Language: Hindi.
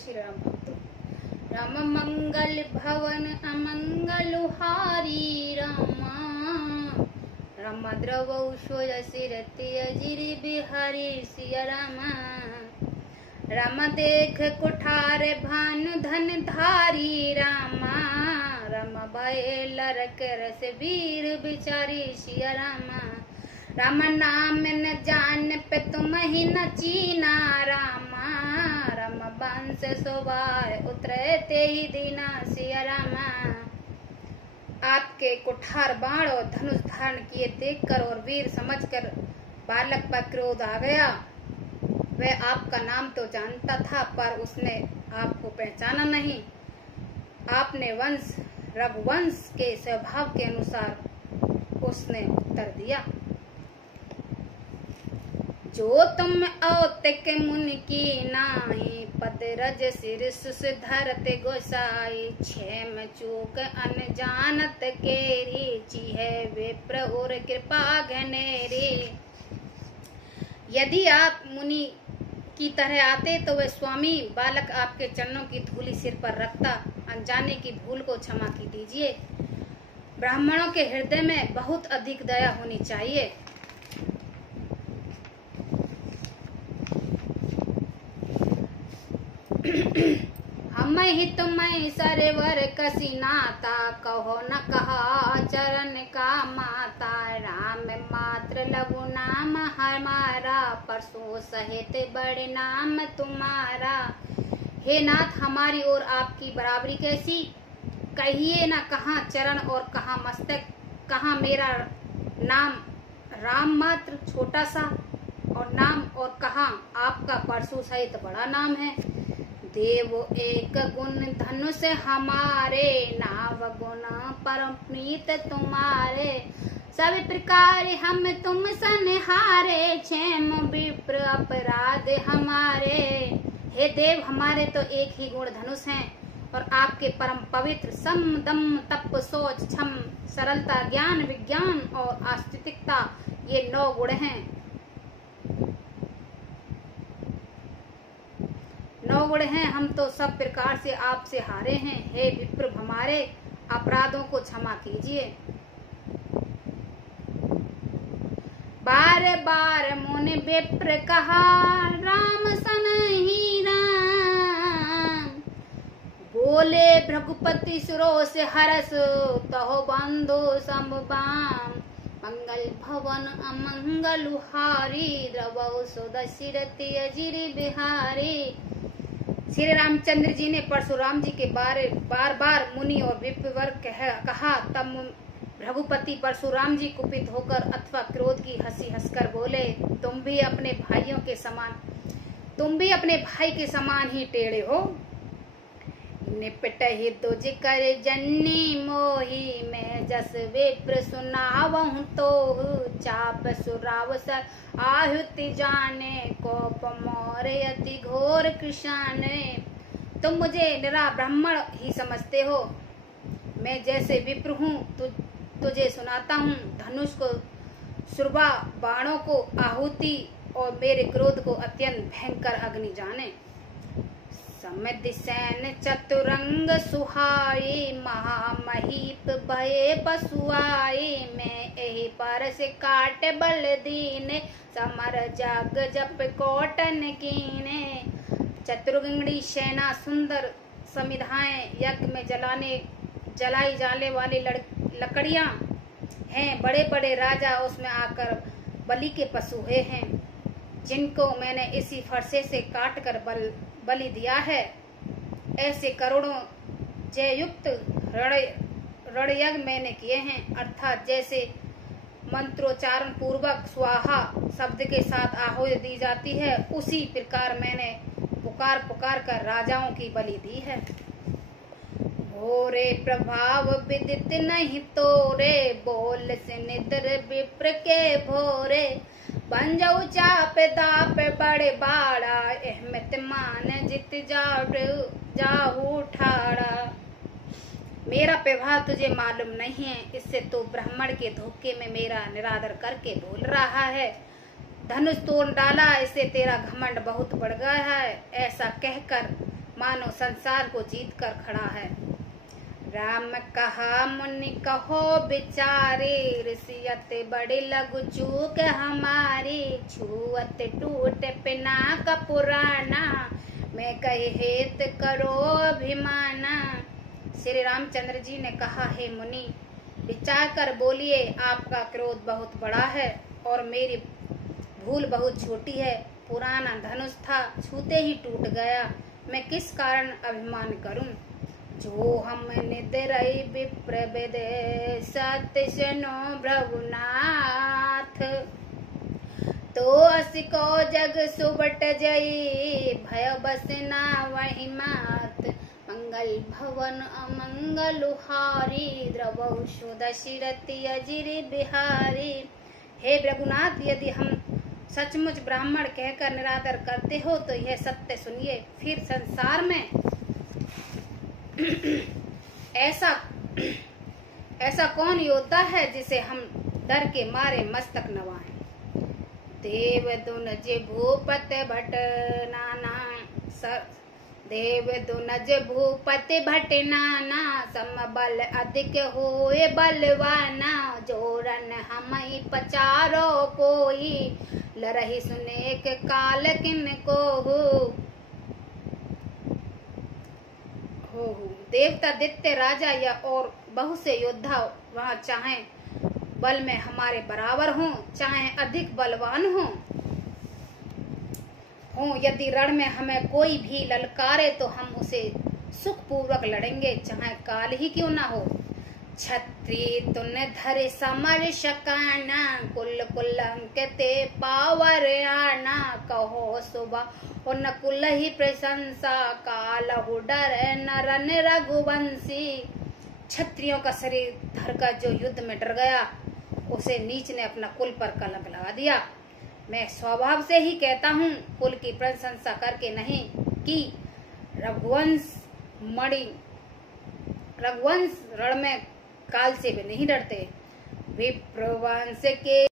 श्री राम भक्तों। राम मंगल भवन अमंगल हारी रामा, राम द्रव सिरति अजिरि बिहारी सिया रामा। राम देख कुठार भानु धन धारी रामा, राम भय लरक रस वीर बिचारी सिया रामा। राम नाम न जान पे तुम ही न चीना रामा, राम वंश शोभाय उतरे ते ही दीना सिया रामा। आपके कुठार बाण और धनुष धारण किए देखकर और वीर समझकर बालक पर क्रोध आ गया। वह आपका नाम तो जानता था पर उसने आपको पहचाना नहीं। आपने वंश रघुवंश के स्वभाव के अनुसार उसने उत्तर दिया। जो तुम औतिक मुनि की नाई, पद रज शीर्ष से धरते गोसाई। क्षेम चूक अनजानत केरी, चीहे विप्र और कृपा घनेरी। यदि आप मुनि की तरह आते तो वह स्वामी बालक आपके चरणों की धूली सिर पर रखता। अनजाने की भूल को क्षमा की दीजिए। ब्राह्मणों के हृदय में बहुत अधिक दया होनी चाहिए। हम ही तुम्हें सरवर कसी नाता, कहो न कहा चरण का माता। राम मात्र लघु नाम हमारा, परसों सहित बड़े नाम तुम्हारा। हे नाथ, हमारी और आपकी बराबरी कैसी, कहिए न कहाँ चरण और कहाँ मस्तक। कहाँ मेरा नाम राम मात्र छोटा सा और नाम, और कहाँ आपका परसों सहित बड़ा नाम है। देव एक गुण धनुष हमारे, नाव गुण परम प्रीत तुम्हारे। सब प्रकार हम तुम सनहारे, क्षेम विप्र अपराध हमारे। हे देव, हमारे तो एक ही गुण धनुष हैं और आपके परम पवित्र सम दम तप सोच क्षम सरलता ज्ञान विज्ञान और आस्तिकता, ये 9 गुण हैं। 9 गुण हैं। हम तो सब प्रकार से आपसे हारे हैं। हे विप्र, हमारे अपराधों को क्षमा कीजिए। बार बार मुनि विप्र कहा, राम सनहि राम। बोले भृगुपति सुरो से हरस, तहो बंधु समबाम। मंगल भवन अमंगल हारी, द्रवौ सुदशिरति अजिरि बिहारी। श्री रामचंद्र जी ने परशुराम जी के बार बार मुनि और विप्र कहा। तब रघुपति परशुराम जी कुपित होकर अथवा क्रोध की हंसी हंसकर बोले, तुम भी अपने भाई के समान ही टेढ़े हो। निपट ही तुझ कर जन्नी मोही, मैं जस विप्र सुनावहु तोहु। चाप सुराव सर आहुति जाने, कोप मोरे अति घोर कृशाने। तुम मुझे निरा ब्राह्मण ही समझते हो। मैं जैसे विप्र हूँ तुझे सुनाता हूँ। धनुष को सुरभा, बाणों को आहुति और मेरे क्रोध को अत्यंत भयंकर अग्नि जाने। समधि सैन चतुरंग सुहाई, महामहीप भये पशुआई। मैं एहि पर से काट बल दीने, समर जग जप कोटन कीने। चतुर्गणी सेना, सुंदर समिधाएं, यज्ञ में जलाई जाने वाली लकड़ियां हैं। बड़े बड़े राजा उसमें आकर बलि के पशु हुए हैं, जिनको मैंने इसी फरसे से काट कर बलि दिया है। ऐसे करोड़ों जययुक्त रण यज्ञ मैंने किए हैं। अर्थात जैसे मंत्रोच्चारण पूर्वक स्वाहा शब्द के साथ आहुति दी जाती है, उसी प्रकार मैंने पुकार कर राजाओं की बलि दी है। भोरे प्रभाव विदित नहीं तोरे, बोल से निद्र विप्र के भोरे। बन जाऊ चाप दाप बड़े बाड़ा, अहमत मान जित जाहू ठाड़ा। मेरा प्रभाव तुझे मालूम नहीं है, इससे तो ब्राह्मण के धोखे में मेरा निरादर करके बोल रहा है। धनुष तोड़ डाला, इससे तेरा घमंड बहुत बढ़ गया है। ऐसा कहकर मानो संसार को जीत कर खड़ा है। राम कहा मुनि कहो बिचारे, ऋषियत बड़ी लघु चूक हमारी, छुअत टूट पिना का पुराना, मैं कहे हेत करो अभिमाना। श्री रामचंद्र जी ने कहा, हे मुनि, विचार कर बोलिए, आपका क्रोध बहुत बड़ा है और मेरी भूल बहुत छोटी है। पुराना धनुष था, छूते ही टूट गया, मैं किस कारण अभिमान करूं। जो हम निद्रई विप्र विदे सत्य सुनो भ्रघुनाथ, तो असिको जग सुबट जई, भय बसना वही मात। मंगल भवन अमंगल हारी, द्रवहु दशरथि अजिर बिहारी। हे रघुनाथ, यदि हम सचमुच ब्राह्मण कहकर निरादर करते हो तो यह सत्य सुनिए। फिर संसार में ऐसा कौन योद्धा है जिसे हम डर के मारे मस्तक नवाएं। देव दुनज भूपति भट नाना, देव दुनज भूपति भट नाना, समबल अधिक होए बलवाना। जोरन हमई पचारो कोई, लरहि सुनेक काल किन को हो। देवता दैत्य राजा या और बहुत से योद्धा वहाँ चाहे बल में हमारे बराबर हों, चाहे अधिक बलवान हों, यदि रण में हमें कोई भी ललकारे तो हम उसे सुख पूर्वक लड़ेंगे, चाहे काल ही क्यों ना हो। छत्री तुन धरे समर शकाना, कुल कुल अंकते पावर आना। कहो सुबह उन कुल ही प्रशंसा, कालहु डर नरन रघुवंशी। क्षत्रियों का शरीर धरकर जो युद्ध में डर गया, उसे नीच ने अपना कुल पर कलंक लगा दिया। मैं स्वभाव से ही कहता हूँ, कुल की प्रशंसा करके नहीं, कि रघुवंश रण में काल से भी नहीं डरते। विप्रवंश के